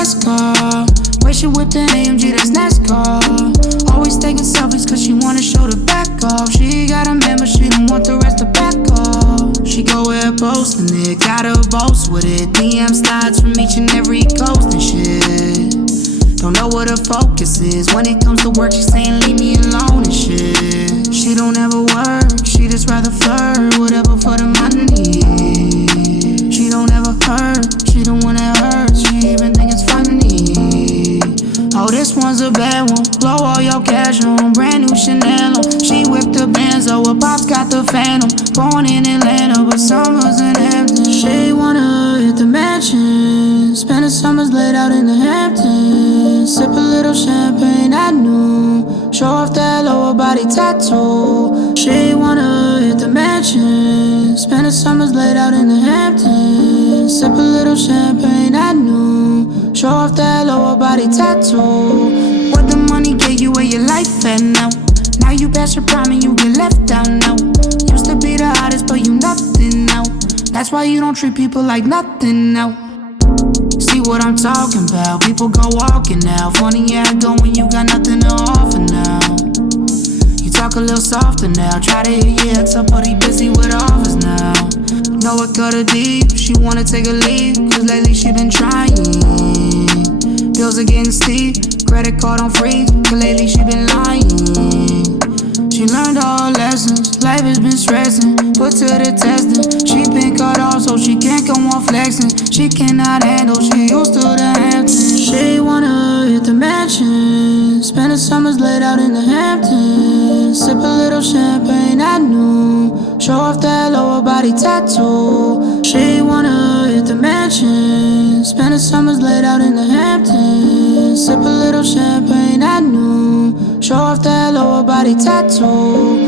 fast car. Way she whipped the AMG, that's NASCAR. Always taking selfies cause she wanna show the back off. She got a man but she don't want the rest to back off. She go where posting it, gotta boast with it. DM slides from each and every coast and shit. Don't know what her focus is. When it comes to work, she's saying leave me alone and shit. She don't ever work, she just rather flirt. Whatever for the money. She don't ever hurt, she don't wanna hurt. She even think it's funny. Oh, this one's a bad one. Blow all your cash on, brand new Chanel on. She whipped the Benzo, her pops got the Phantom. Born in Atlanta, but summers in Hampton. She wanna hit the mansion, spend the summers laid out in the Hamptons. Sip a little champagne at noon, show off that lower body tattoo. She wanna hit the mansion, spend the summers laid out in the Hamptons. Sip a little champagne at noon, show off that lower body tattoo. What the money get you, where your life at now? Now you pass your prime and you get left down now. Used to be the hottest but you nothing now. That's why you don't treat people like nothing now. See what I'm talking about, people go walking now. Funny yeah, go when you got nothing to offer now. You talk a little softer now, try to hit your ex up but he busy with offers now. Know it cut her deep, she wanna take a leave, cause lately she been trying. Bills are getting steep, credit card on freeze, cause lately she been lying. She learned all her lessons, life has been stressing, put to the testing. She been cut off so she can't come on flexing. She cannot handle, she used to the Hamptons. She wanna hit the mansion, spend the summers laid out in the Hamptons. Sip a little champagne at noon, show off that lower body tattoo. She wanna hit the mansion, spend the summers laid out in the Hamptons. Sip a little champagne at noon, show off that lower body tattoo.